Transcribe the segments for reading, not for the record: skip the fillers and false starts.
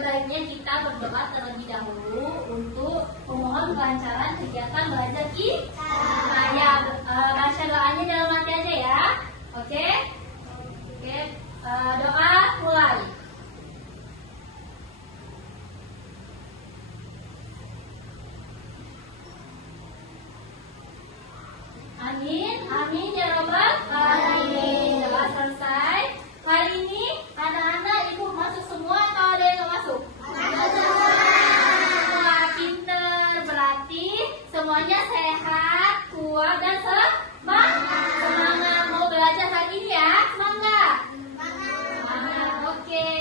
baiknya kita berdoa terlebih dahulu untuk memohon kelancaran kegiatan belajar kita. Nah, ya, baca doanya dalam hati aja ya. Oke? Oke, doa mulai. Amin, amin ya robbal alamin. Doa selesai. Kali ini anak-anak ibu masuk semua atau ada yang nggak masuk? Wah, pinter. Berarti semuanya sehat, kuat dan semangat. Mau belajar hari ini ya? Semangat. Semangat. Oke.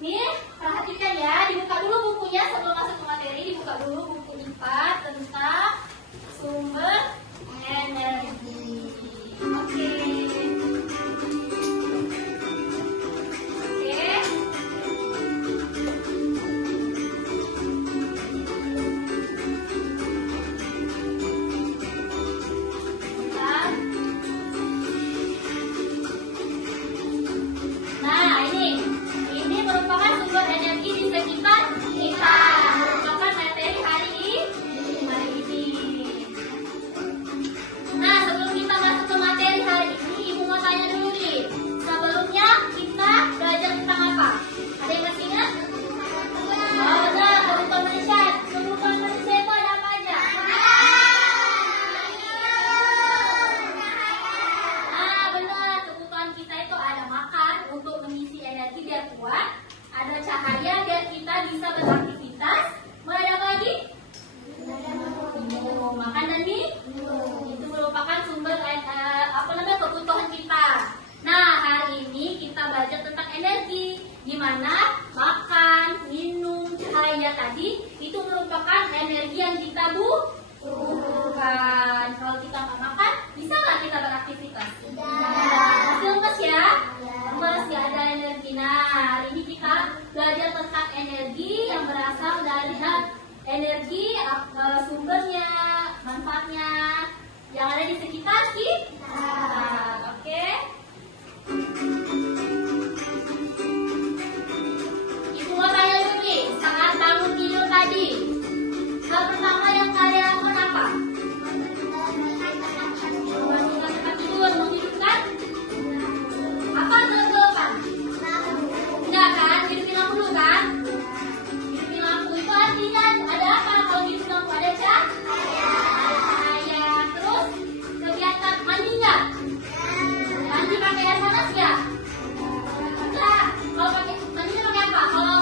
Nih, perhatikan ya. Dibuka dulu bukunya sebelum masuk ke materi. Dibuka dulu buku IPA tentang sumber energi. Oke. Gimana makan, minum, cahaya tadi itu merupakan energi yang kita butuhkan. Kalau kita nggak makan, bisa nggak kita beraktivitas? Pasti lemes ya? Lemes, nggak ada energi. Nah, hari ini kita belajar tentang energi yang berasal dari energi, sumbernya, manfaatnya yang ada di sekitar kita. Oke? Saat bangun tidur tadi, hal pertama yang kalian lakukan apa? Membangunkan tempat tidur, mau tidur kan? Apa gelap-gelapan? Enggak kan? Hidupin lampu dulu kan? Hidupin lampu itu artinya ada apa? Kalau hidupin lampu ada cahaya. Terus kegiatan mandi nggak? Mandi pakai air panas nggak? Enggak. Kalau pakai mandinya pakai apa? Kalau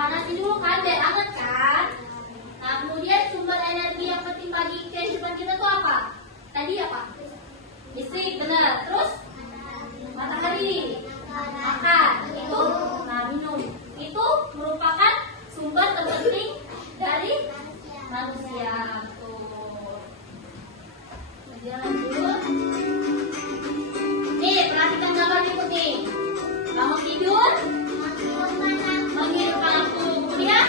panasin dulu kan, biar hangat kan. Nah, kemudian sumber energi yang penting bagi kehidupan kita tuh apa? Tadi apa? Listrik, benar. Terus matahari, makan, itu, nah minum. Itu merupakan sumber terpenting dari manusia. Tuh. Lanjut. Nih, perhatikan gambar berikut nih. Bangun tidur, menghidupkan lampu, kemudian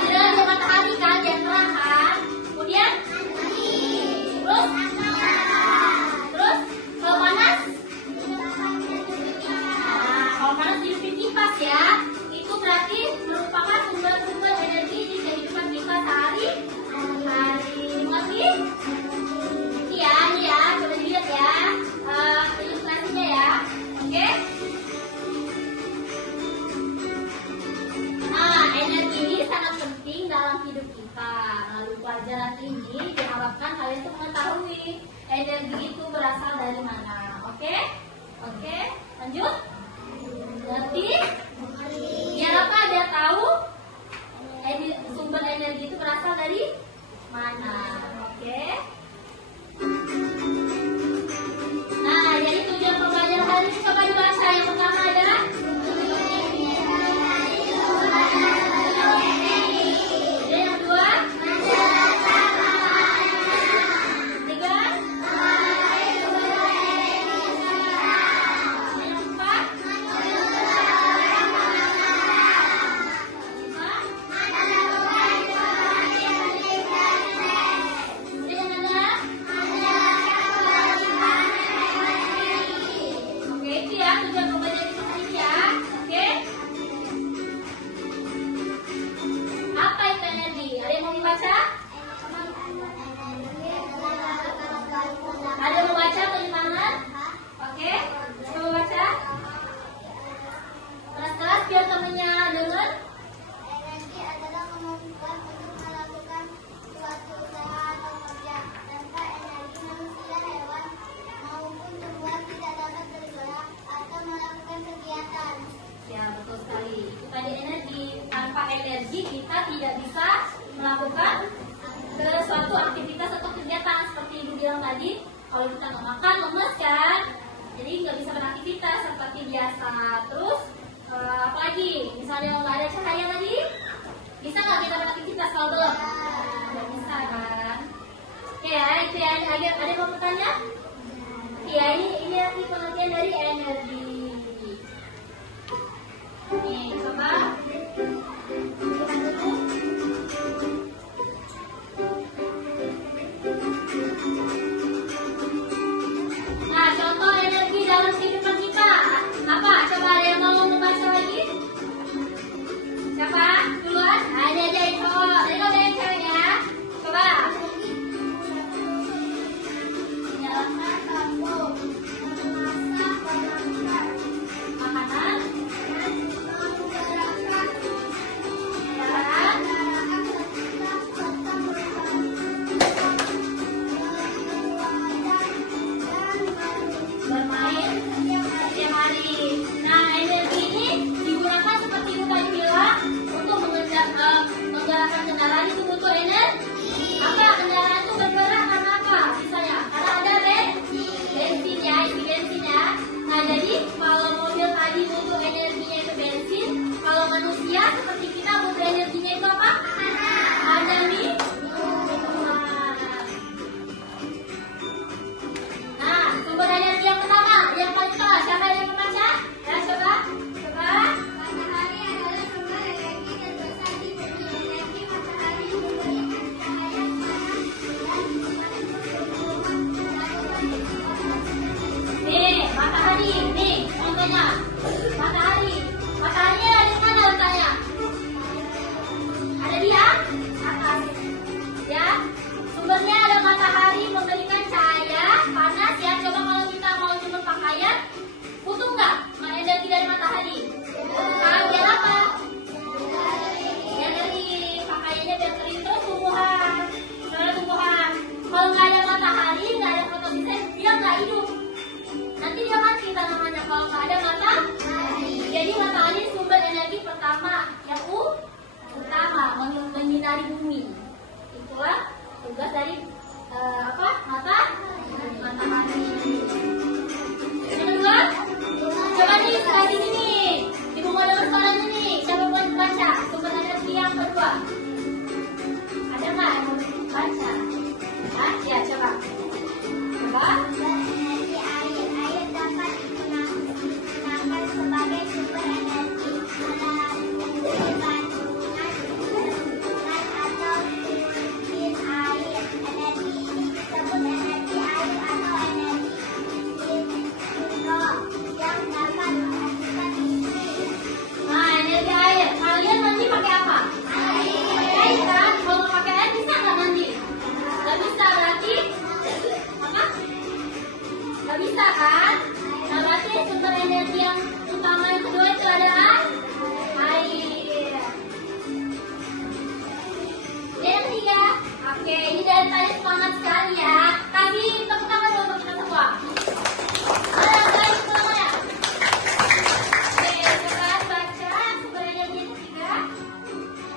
ada matahari kan, yang terang kan, kemudian terus kalau panas, kalau panas dihidupin kipas ya, itu berarti merupakan sumber-sumber energi di kehidupan kita sehari-hari. Masih? Ini ya, coba dilihat ya, ilustrasinya ya, oke? Energi ini sangat penting dalam hidup kita. Lalu pelajaran ini diharapkan kalian tuh mengetahui energi itu berasal dari mana. Oke? Oke? Lanjut? Berarti biar apa? Biar tahu sumber energi itu berasal dari mana. Oke? Nah, jadi tujuan pembelajaran hari ini coba dibaca. Yang pertama adalah energi, kita tidak bisa melakukan suatu aktivitas atau kegiatan seperti ibu bilang tadi. Kalau kita nggak makan, lemes kan, jadi nggak bisa beraktivitas seperti biasa. Terus apalagi, misalnya nggak ada cahaya tadi, bisa nggak kita beraktivitas kalau belum? Nggak bisa kan? Oke ya, itu ya. Ada yang mau bertanya? Ya, ini arti pengertian dari energi. Nih, coba. Nah, contoh energi dalam kehidupan kita apa? Coba ada yang mau membaca lagi? Siapa? Duluan? Nah, ini aja yang cowok. Ini ada yang cewek ya. Coba. Nyalakan lampu. Memasak, memasak. Makanan. Bermain setiap hari. Nah, energi ini digunakan seperti yang tadi bilang untuk menggerakkan kendaraan itu butuh energi. Apa kendaraan itu bergerak karena apa? Misalnya karena ada bensin ya, isi bensin ya. Nah, jadi kalau mobil tadi butuh energinya itu bensin, kalau manusia seperti kita butuh energinya itu apa? Ada nih. Nah, sumber energi yang pertama, yang paling tua, siapa yang membaca? Ya, coba. Matahari adalah sumber energi terbesar di bumi. Energi matahari memberi cahaya panas dan Nih, matahari, nih, contohnya. Matahari ada di mana letaknya? Ada di atas. Ya, sumbernya ada matahari memberikan cahaya panas ya. Coba kalau kita mau jemur pakaian, butuh nggak energi dari matahari? Biar apa? Biar dari pakaiannya biar kering terus tumbuhan. Kalau nggak ada matahari, nggak ada fotosintesis, dia nggak hidup. Nanti dia mati tanamannya kalau nggak ada matahari. Jadi matahari sumber energi pertama yang utama menyinari bumi. Itulah tugas dari matahari. Yang kedua, coba nih sebelah sini nih, ibu mau dengar suaranya nih. Siapa mau baca sumber energi yang kedua? Ada nggak yang mau baca? Nah, ya coba. berenergi air. Air dapat digunakan sebagai sumber energi. Matahari bandungan atau turbin air. Energi ini disebut energi air atau energi hidro yang dapat menghasilkan listrik. Nah, energi air. Kalian mandi pakai apa? Pakai air kan? Kalau nggak pakai air bisa nggak mandi? Nggak bisa berarti apa? Nggak bisa kan? Nah, berarti sumber energi yang utama yang kedua itu adalah air. Ini yang ketiga. Oke, ini dari tadi semangat sekali ya. Kasih tepuk tangan dulu untuk kita semua. Ada semuanya. Oke, sekarang baca sumber energi yang ketiga.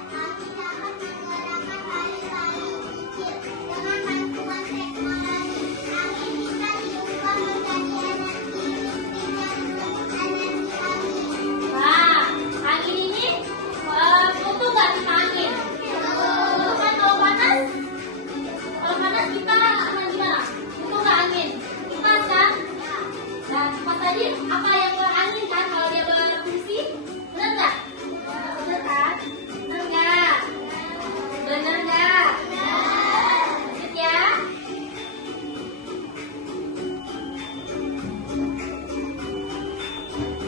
Kami dapat menggerakkan tali-tali kecil dengan bantuan teknologi. Angin bisa diubah menjadi energi listrik dan energi angin. Nah, angin ini butuh nggak kita angin? Butuh kan kalau panas? Kalau panas kita akan gimana? Butuh nggak angin? Kipas kan? Nah, kipas tadi apa yang berangin kan kalau dia berfungsi? Benar nggak? Benar kan? Benar nggak? Benar nggak? Lanjut ya.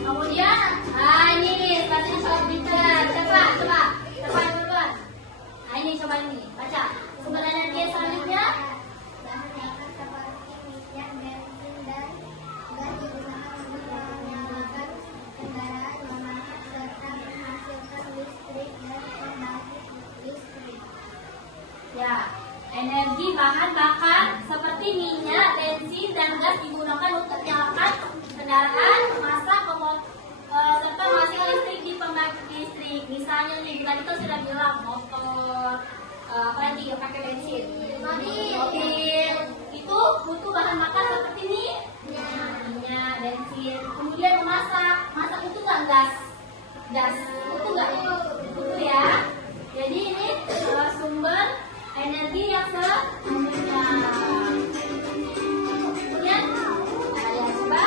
Kemudian, ini tadi soal pinter. Siapa yang duluan? Nah, ini coba ini, baca. Sumber energi yang selanjutnya. Bahan bakar seperti minyak, bensin, dan gas digunakan untuk menyalakan kendaraan, memasak, serta menghasilkan listrik dan pembangkit listrik. Ya, energi bahan bakar seperti minyak, bensin, dan gas digunakan untuk menyalakan kendaraan, memasak, serta menghasilkan listrik di pembangkit listrik. Misalnya nih, tadi tuh sudah gas. Itu enggak? Itu ya. Jadi ini sumber energi yang selanjutnya. Kemudian, ya coba.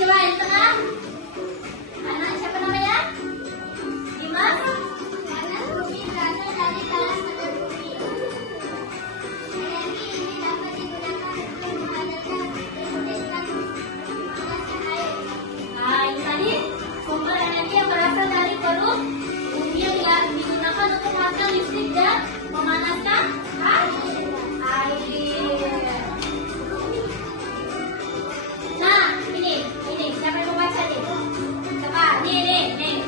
Coba yang tengah. Anak siapa namanya? Dimas. Panas bumi berasal dari panas pada bumi. Energi ini dapat digunakan untuk menghasilkan listrik dan air. Nah, ini tadi sumber energi yang berasal dari perut bumi yang digunakan untuk menghasilkan listrik dan memanaskan air. Nah, ini siapa yang mau baca nih? Coba, nih.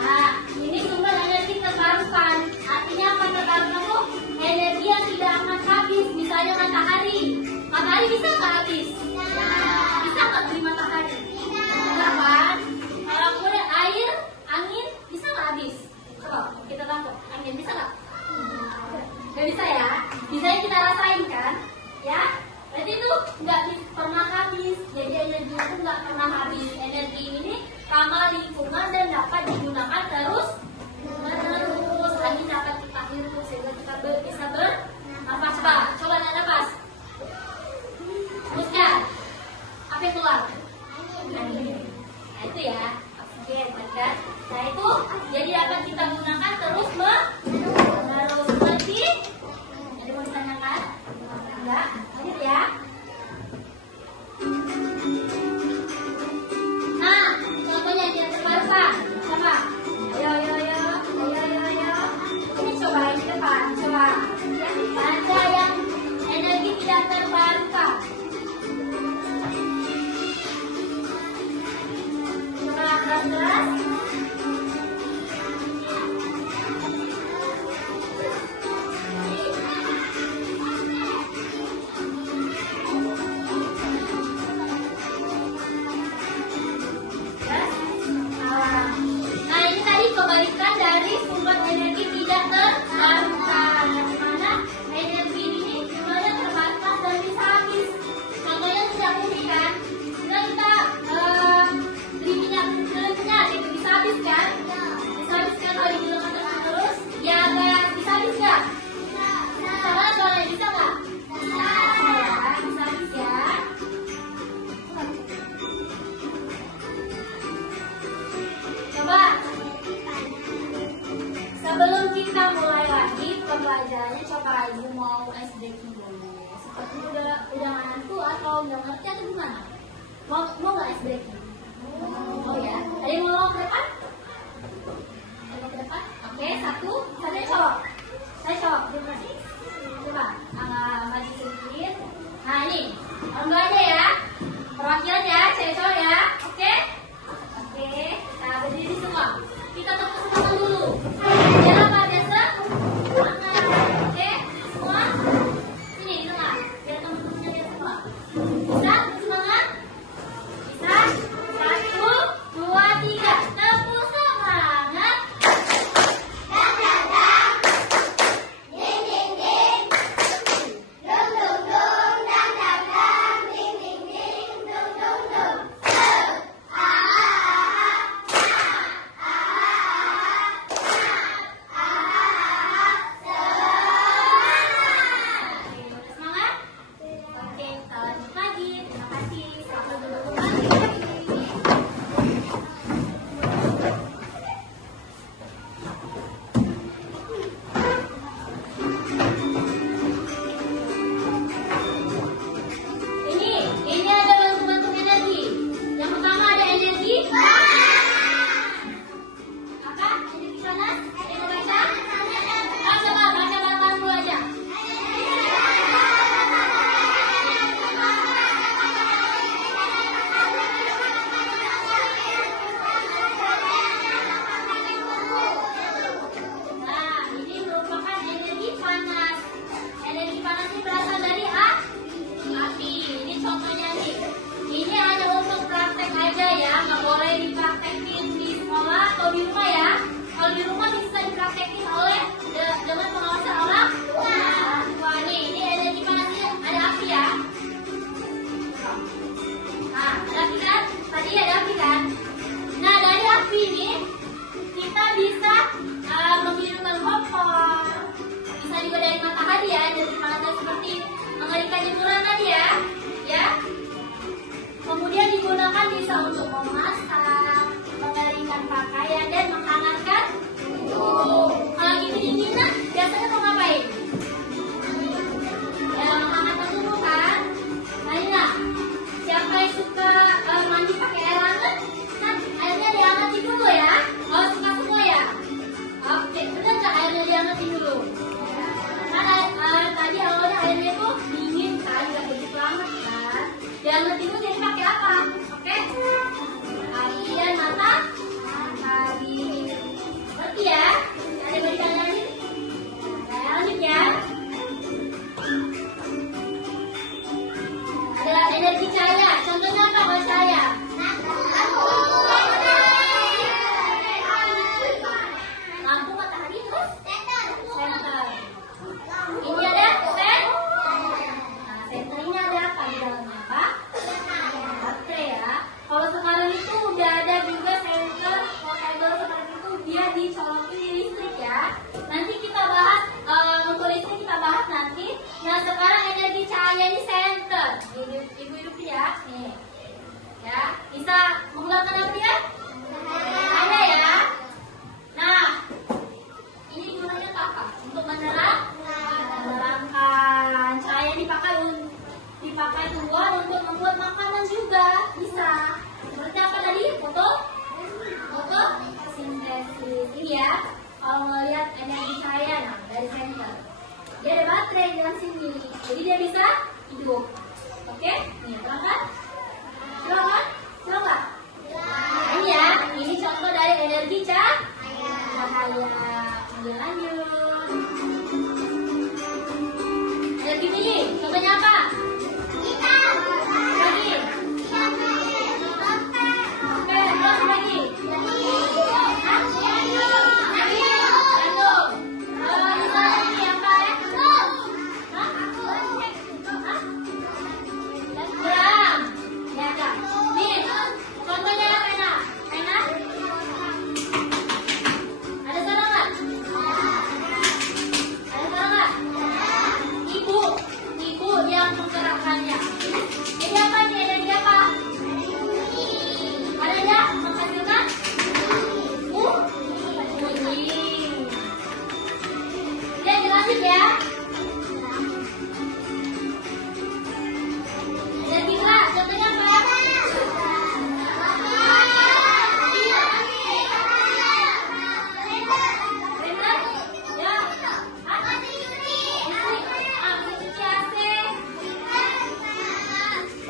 Nah, ini sumber energi terbarukan. Artinya apa terbarukan tuh? Energi yang tidak akan habis. Misalnya matahari. Matahari bisa nggak habis? Bisa nggak beli matahari? Enggak kan? Kalau kemudian air, angin bisa nggak habis? Coba kita tangkap. Angin bisa nggak? Nggak bisa ya? Bisa kita rasain kan? Ya? Berarti itu nggak pernah habis. Jadi energi itu nggak pernah habis. Energi ini ramah lingkungan dan dapat digunakan terus menerus. Angin dapat kita hirup sehingga kita bisa bernafas. Coba nafas. Teruskan. Apa yang keluar? Angin. Nah itu ya, oksigen kan? Nah itu jadi dapat kita gunakan terus menerus. Berarti ada mau ditanyakan? Enggak? Lanjut ya. Nah, contohnya yang terbarukan. Siapa? Ayo. Ini coba yang di depan. Coba. Ada yang energi tidak terbarukan. Coba keras. Nah ini tadi kebalikan dari sumber energi tidak terbarukan. Yang mana energi ini jumlahnya terbatas dan bisa habis. Contohnya tidak mungkin kan? Kita beli minyak itu bisa habis kan? Bisa habis kan kalau digunakan terus? Ya nggak bisa habis nggak? Sama soalnya bisa nggak? Bisa habis ya. Coba sebelum kita mulai lagi pembelajarannya, coba ibu mau ice breaking dulu. Seperti udah ngantuk atau nggak ngerti atau gimana? Mau nggak ice breaking? Oh ya. Ada yang mau ke depan? Ada ke depan? Oke, satu cowok. Saya cowok. Terima kasih. Coba maju sedikit. Nah ini orang dua aja ya. Perwakilan ya, cewek ya. Oke. Kita berdiri semua. Kita tepuk tangan dulu. Biar apa? Biasa? Tangan. Oke? Semua? Sini, di tengah. Biar teman-temannya lihat semua. Bisa? Semangat? Bisa? 1, 2, lanjut. Energi bunyi, contohnya apa? Lagi. Oke, terus lagi. Hah? Jantung. Bisa lagi apa ya? Hah? Kurang. Ya, Kak. Nih, contohnya pena. Pena? Ada suara nggak? Ada suara nggak? Ibu yang menggerakkannya. Jadi apa nih? Ada di apa? Ada nggak menghasilkan? Bunyi. Ya, jelasin ya. Ada tiga. Contohnya apa ya? Rena? Ya. Hah? Cuci AC.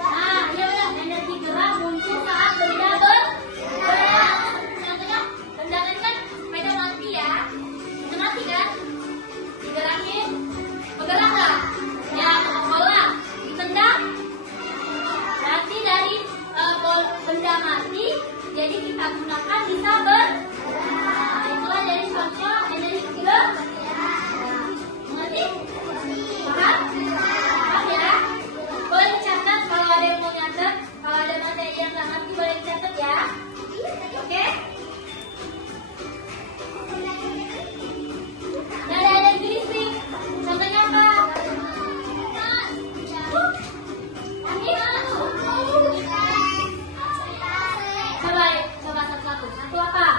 Nah, iya udah energi gerak muncul saat benda bergerak. Contohnya, benda tadi kan sepeda mati ya. Benda mati kan? Digerakin, bergerak nggak? Ya, bola ditendang. Berarti dari benda mati, jadi kita gunakan bisa bergerak. Nah, itulah dari contoh energi gerak. Mengerti? Paham? Paham ya? Boleh dicatat kalau ada yang mau nyatet. Kalau ada materi yang nggak ngerti boleh dicatat ya. Oke? Dan ada energi listrik. Contohnya apa? Coba satu-satu. Satu apa?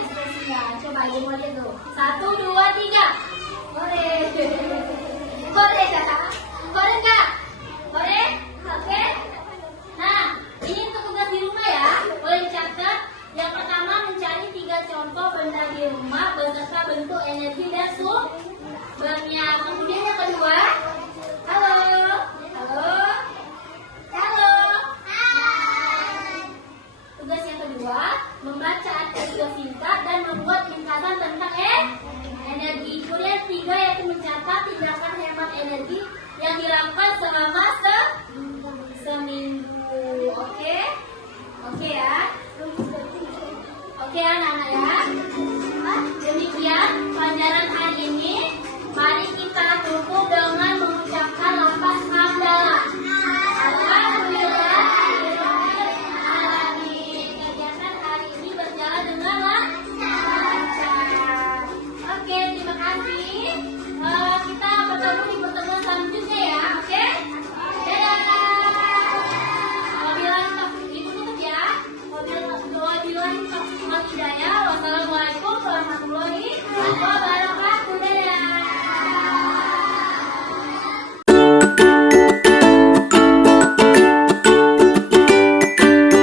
ekspresinya. Coba ibu mau lihat tuh. 1, 2, 3. Kore. Kore kakak. Kore enggak? Kore? Oke. Nah, ini untuk tugas di rumah ya. Boleh dicatat. Yang pertama mencari 3 contoh benda di rumah beserta bentuk, energi dan sumbernya. Kemudian yang kedua, halo, halo, halo. Tugas yang kedua, membaca artikel singkat dan membuat ringkasan tentang energi. Kemudian 3 yaitu mencatat tindakan hemat energi yang dilakukan selama seminggu. Oke? Oke ya? Oke anak-anak ya. Demikian pelajaran hari ini. Mari kita tutup dengan mengucapkan lafaz hamdalah. Alhamdulillah. Kegiatan hari ini berjalan dengan lancar. Oke, terima kasih. Kita bertemu di pertemuan selanjutnya ya. Oke? Dadah. Wassalamualaikum warahmatullahi wabarakatuh.